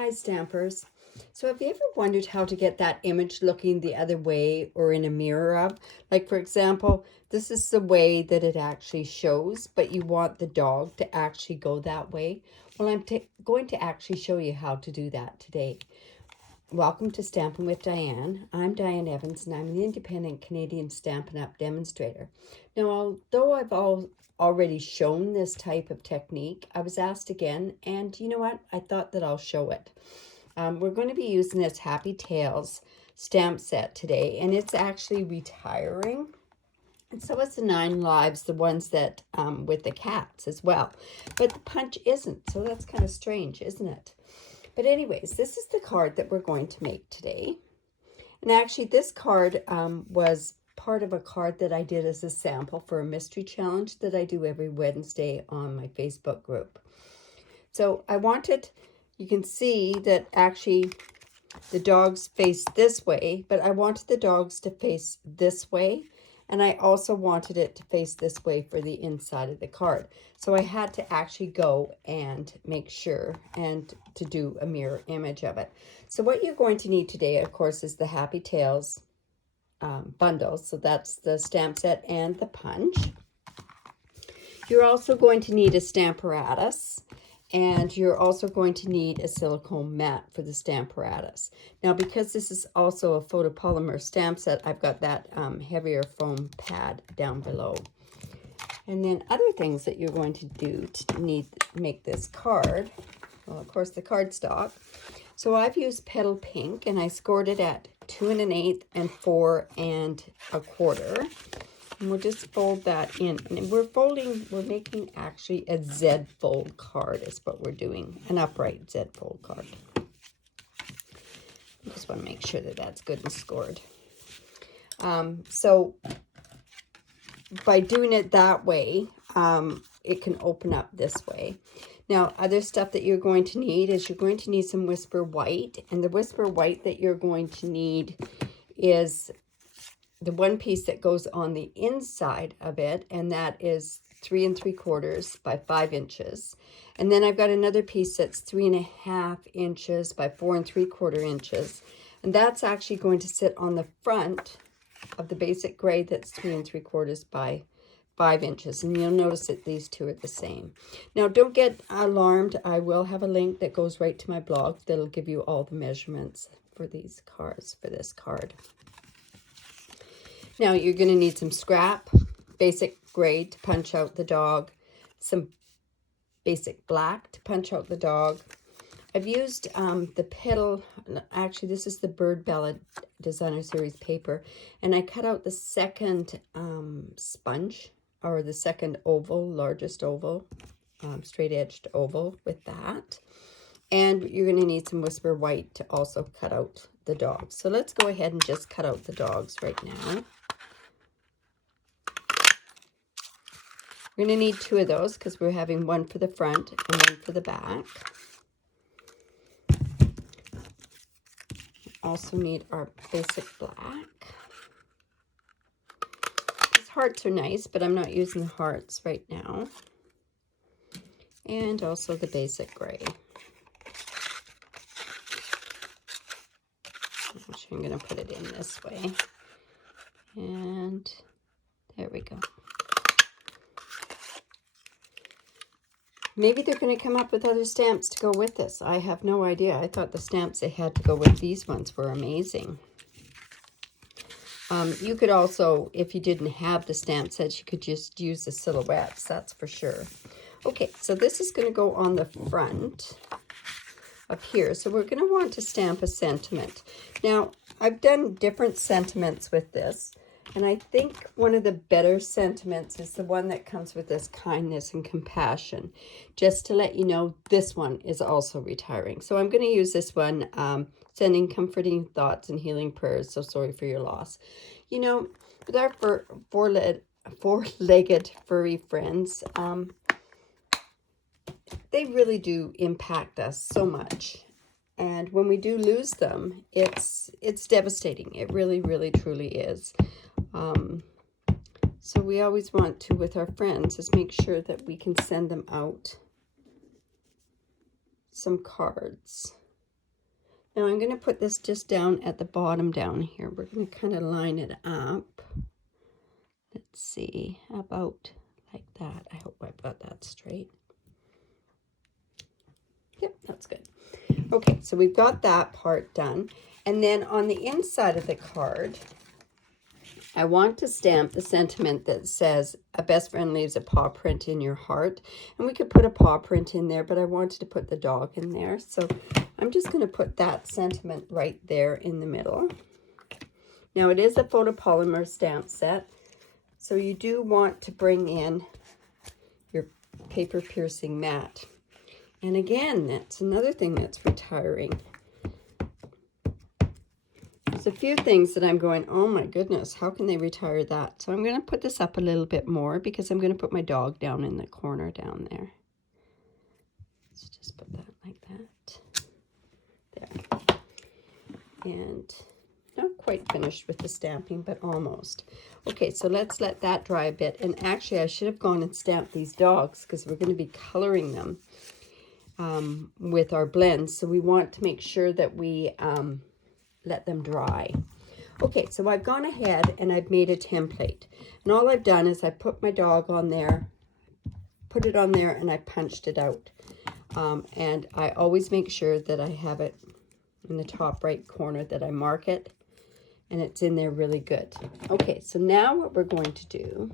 Hi Stampers. So have you ever wondered how to get that image looking the other way or in a mirror of? Like for example, this is the way that it actually shows, but you want the dog to actually go that way. Well, I'm going to actually show you how to do that today. Welcome to Stampin' with Diane. I'm Diane Evans and I'm the independent Canadian Stampin' Up Demonstrator. Now, although I've already shown this type of technique, I was asked again, and you know what? I thought that I'll show it. We're going to be using this Happy Tales stamp set today, and it's actually retiring. And so it's the 9 Lives, the ones that with the cats as well. But the punch isn't, so that's kind of strange, isn't it? But anyways, this is the card that we're going to make today. And actually this card was part of a card that I did as a sample for a mystery challenge that I do every Wednesday on my Facebook group. So I wanted, you can see that actually the dogs face this way, but I wanted the dogs to face this way. And I also wanted it to face this way for the inside of the card. So I had to actually go and make sure and to do a mirror image of it. So what you're going to need today, of course, is the Happy Tales bundle. So that's the stamp set and the punch. You're also going to need a Stamparatus. And you're also going to need a silicone mat for the Stamparatus. Now, because this is also a photopolymer stamp set, I've got that heavier foam pad down below. And then other things that you're going to do to make this card, well, of course, the cardstock. So I've used Petal Pink, and I scored it at 2 1/8 and 4 1/4. And we'll just fold that in. And we're making actually a Z fold card is what we're doing. An upright Z fold card. I just want to make sure that that's good and scored. So by doing it that way, it can open up this way. Now, other stuff that you're going to need is you're going to need some Whisper White. And the Whisper White that you're going to need is the one piece that goes on the inside of it, and that is 3 3/4 by 5 inches. And then I've got another piece that's 3 1/2 inches by 4 3/4 inches. And that's actually going to sit on the front of the basic gray that's 3 3/4 by 5 inches. And you'll notice that these two are the same. Now, don't get alarmed. I will have a link that goes right to my blog that'll give you all the measurements for these cards, for this card. Now, you're going to need some scrap, basic gray to punch out the dog, some basic black to punch out the dog. I've used the petal, actually this is the Bird Ballad Designer Series paper, and I cut out the second sponge, or the second oval, largest oval, straight edged oval with that. And you're going to need some Whisper White to also cut out the dogs. So let's go ahead and just cut out the dogs right now. We're going to need 2 of those because we're having one for the front and one for the back. Also need our basic black. These hearts are nice, but I'm not using the hearts right now. And also the basic gray. Actually, I'm going to put it in this way. And there we go. Maybe they're going to come up with other stamps to go with this. I have no idea. I thought the stamps they had to go with these ones were amazing. You could also, if you didn't have the stamp sets, you could just use the silhouettes, that's for sure. Okay, so this is going to go on the front up here. So we're going to want to stamp a sentiment. Now, I've done different sentiments with this. And I think one of the better sentiments is the one that comes with this kindness and compassion. Just to let you know, this one is also retiring. So I'm going to use this one, sending comforting thoughts and healing prayers. So sorry for your loss. You know, with our four-legged furry friends, they really do impact us so much. And when we do lose them, it's devastating. It really, really, truly is. So we always want to, with our friends, is make sure that we can send them out some cards. Now I'm going to put this just down at the bottom down here. We're going to kind of line it up. Let's see, about like that. I hope I've got that straight. Yep, that's good. Okay, so we've got that part done. And then on the inside of the card, I want to stamp the sentiment that says, a best friend leaves a paw print in your heart. And we could put a paw print in there, but I wanted to put the dog in there. So I'm just going to put that sentiment right there in the middle. Now it is a photopolymer stamp set, so you do want to bring in your paper piercing mat. And again, that's another thing that's retiring. There's a few things that I'm going, oh my goodness, how can they retire that? So I'm going to put this up a little bit more because I'm going to put my dog down in the corner down there. Let's just put that like that. There. And not quite finished with the stamping, but almost. Okay, so let's let that dry a bit. And actually, I should have gone and stamped these dogs because we're going to be coloring them with our blends. So we want to make sure that we let them dry. Okay, so I've gone ahead and I've made a template. And all I've done is I put my dog on there, put it on there, and I punched it out. And I always make sure that I have it in the top right corner, that I mark it, and it's in there really good. Okay, so now what we're going to do,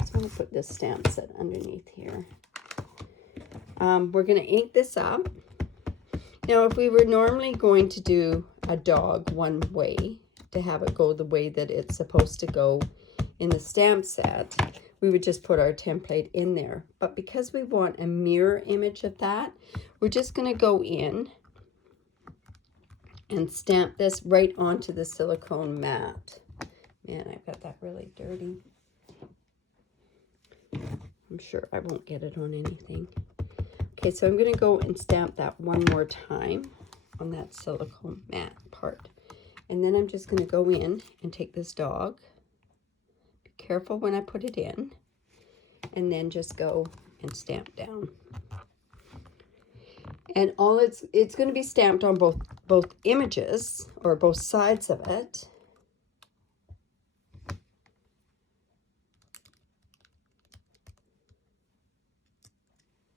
just want to put this stamp set underneath here. We're going to ink this up. Now, if we were normally going to do a dog one way, to have it go the way that it's supposed to go in the stamp set, we would just put our template in there. But because we want a mirror image of that, we're just going to go in and stamp this right onto the silicone mat. Man, I've got that really dirty. I'm sure I won't get it on anything. Okay, so I'm going to go and stamp that one more time on that silicone mat part. And then I'm just going to go in and take this dog. Be careful when I put it in. And then just go and stamp down. And all it's going to be stamped on both images, or both sides of it.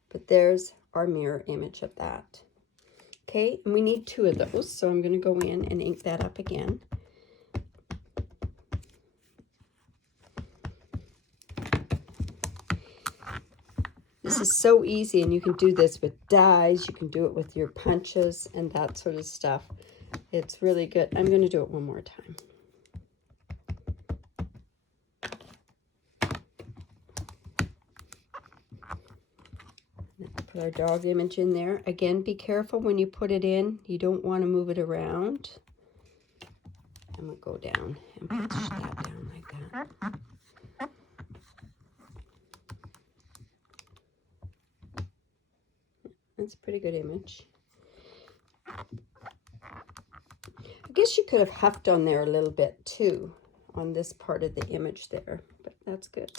But there's our mirror image of that. Okay, and we need 2 of those, so I'm going to go in and ink that up again. This is so easy, and you can do this with dies, you can do it with your punches and that sort of stuff. It's really good. I'm going to do it one more time. Put our dog image in there. Again, be careful when you put it in. You don't want to move it around. And we'll go down and push that down like that. That's a pretty good image. I guess you could have huffed on there a little bit too, on this part of the image there, but that's good.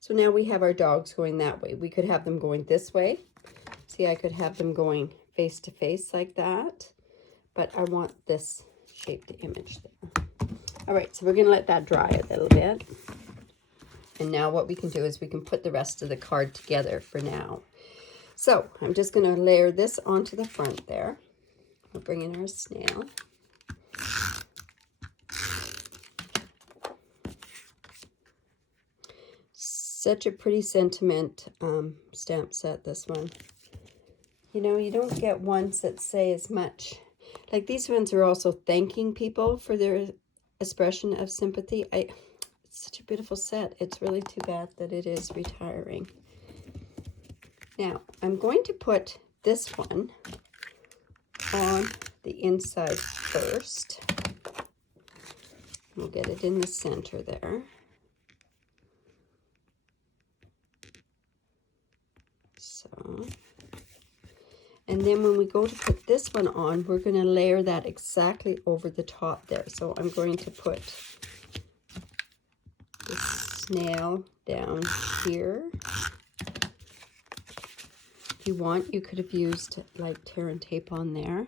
So now we have our dogs going that way. We could have them going this way. See, I could have them going face to face like that, but I want this shaped image there. All right, so we're going to let that dry a little bit. And now what we can do is we can put the rest of the card together for now. So I'm just going to layer this onto the front there. We'll bring in our snail. Such a pretty sentiment stamp set, this one. You know, you don't get ones that say as much. Like these ones are also thanking people for their expression of sympathy. It's such a beautiful set. It's really too bad that it is retiring. Now, I'm going to put this one on the inside first. We'll get it in the center there. So, and then when we go to put this one on, we're going to layer that exactly over the top there. So I'm going to put the snail down here. If you want, you could have used like tear and tape on there.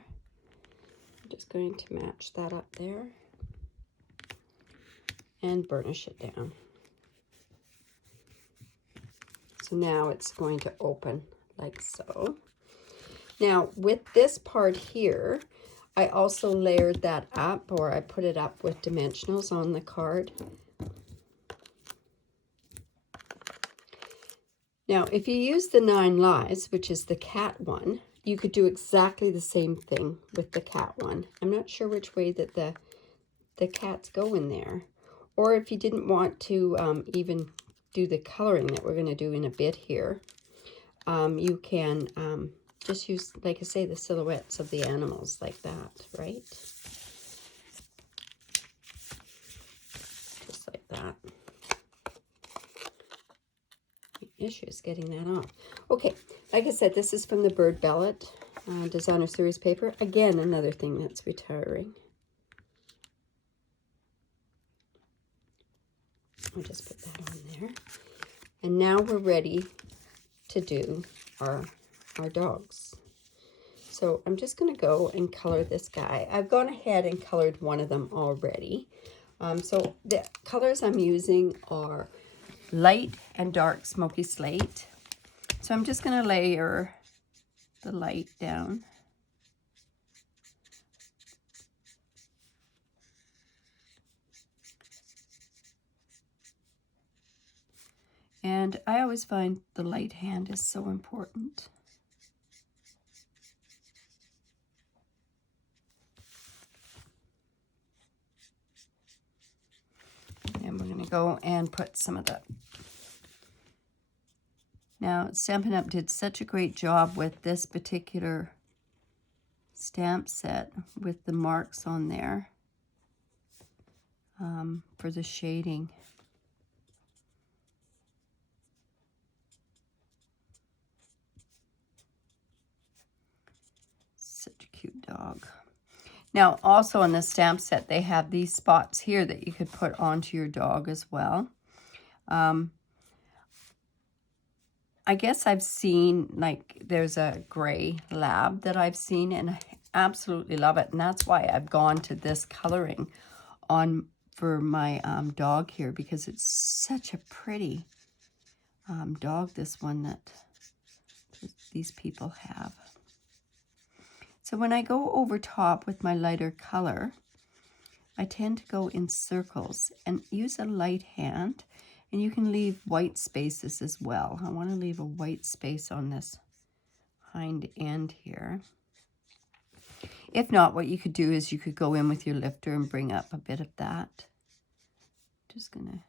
just going to match that up there and burnish it down. So now it's going to open like so. Now with this part here, I also layered that up, or I put it up with dimensionals on the card. Now, if you use the 9 Lives, which is the cat one, you could do exactly the same thing with the cat one. I'm not sure which way that the cats go in there. Or if you didn't want to even do the coloring that we're going to do in a bit here, you can just use, like I say, the silhouettes of the animals like that, right? Just like that. Issues getting that off. Okay, like I said, this is from the Bird Bellet Designer Series paper. Again, another thing that's retiring. I'll just put that on there. And now we're ready to do our dogs. So I'm just going to go and color this guy. I've gone ahead and colored one of them already. So the colors I'm using are light and dark smoky slate. So I'm just going to layer the light down. And I always find the light hand is so important. And we're going to go and put some of that. Now, Stampin' Up! Did such a great job with this particular stamp set with the marks on there for the shading. Such a cute dog. Now, also on the stamp set, they have these spots here that you could put onto your dog as well. I guess I've seen, like, there's a gray lab that I've seen, and I absolutely love it. And that's why I've gone to this coloring on for my dog here, because it's such a pretty dog, this one that these people have. So when I go over top with my lighter color, I tend to go in circles and use a light hand, and you can leave white spaces as well. I want to leave a white space on this hind end here. If not, what you could do is you could go in with your lifter and bring up a bit of that. Just gonna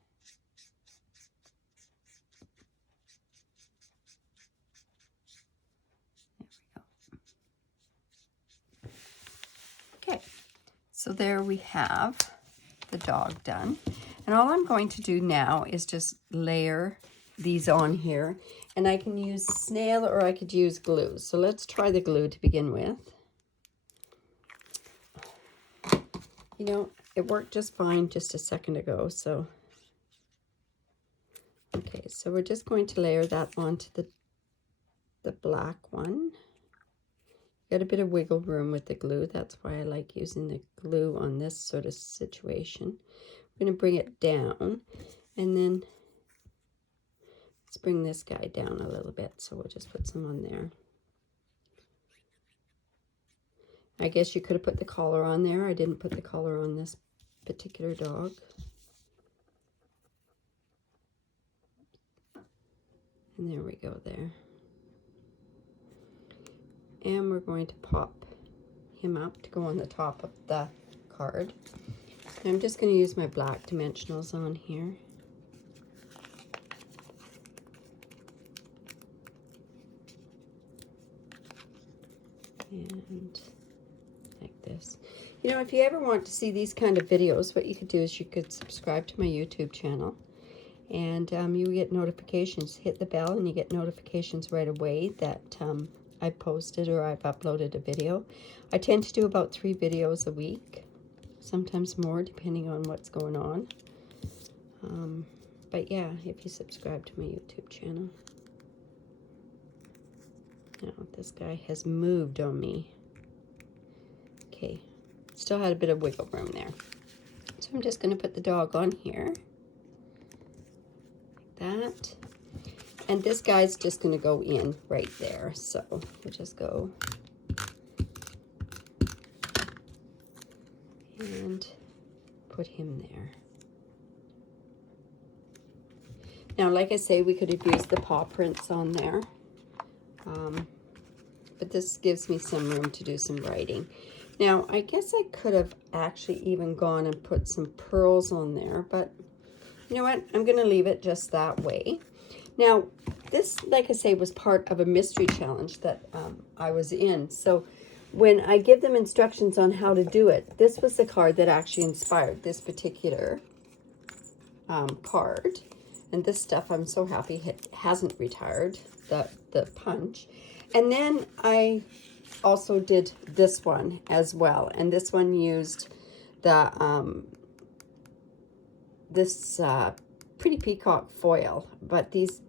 Okay, so there we have the dog done. And all I'm going to do now is just layer these on here. And I can use snail or I could use glue. So let's try the glue to begin with. You know, it worked just fine just a second ago. So, okay, so we're just going to layer that onto the black one. Got a bit of wiggle room with the glue. That's why I like using the glue on this sort of situation. I'm going to bring it down, and then let's bring this guy down a little bit. So we'll just put some on there. I guess you could have put the collar on there. I didn't put the collar on this particular dog. And there we go there. And we're going to pop him up to go on the top of the card. And I'm just going to use my black dimensionals on here. And like this. You know, if you ever want to see these kind of videos, what you could do is you could subscribe to my YouTube channel. And you get notifications. Hit the bell and you get notifications right away that I posted or I've uploaded a video. I tend to do about 3 videos a week, sometimes more depending on what's going on. But yeah, if you subscribe to my YouTube channel. Now this guy has moved on me. Okay, Still had a bit of wiggle room there. So I'm just going to put the dog on here. Like that. And this guy's just going to go in right there. So we'll just go and put him there. Now, like I say, we could have used the paw prints on there. But this gives me some room to do some writing. Now, I guess I could have actually even gone and put some pearls on there, but you know what? I'm going to leave it just that way. Now, this, like I say, was part of a mystery challenge that I was in. So when I give them instructions on how to do it, this was the card that actually inspired this particular card. And this stuff, I'm so happy it hasn't retired, the punch. And then I also did this one as well. And this one used the this pretty peacock foil. But these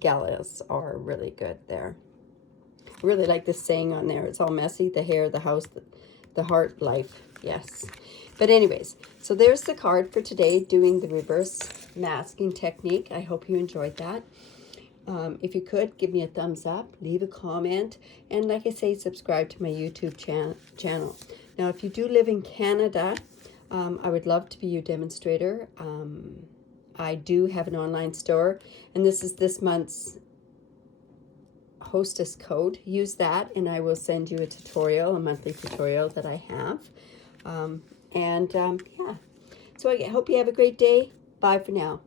gallows are really good there. I really like this saying on there. It's all messy, the hair, the house, the heart, life. Yes. But anyways, so there's the card for today, doing the reverse masking technique. I hope you enjoyed that. If you could, give me a thumbs up, leave a comment, and like I say, subscribe to my YouTube channel. Now, if you do live in Canada, I would love to be your demonstrator. I do have an online store, and this is this month's hostess code. Use that, and I will send you a tutorial, a monthly tutorial that I have. Yeah, so I hope you have a great day. Bye for now.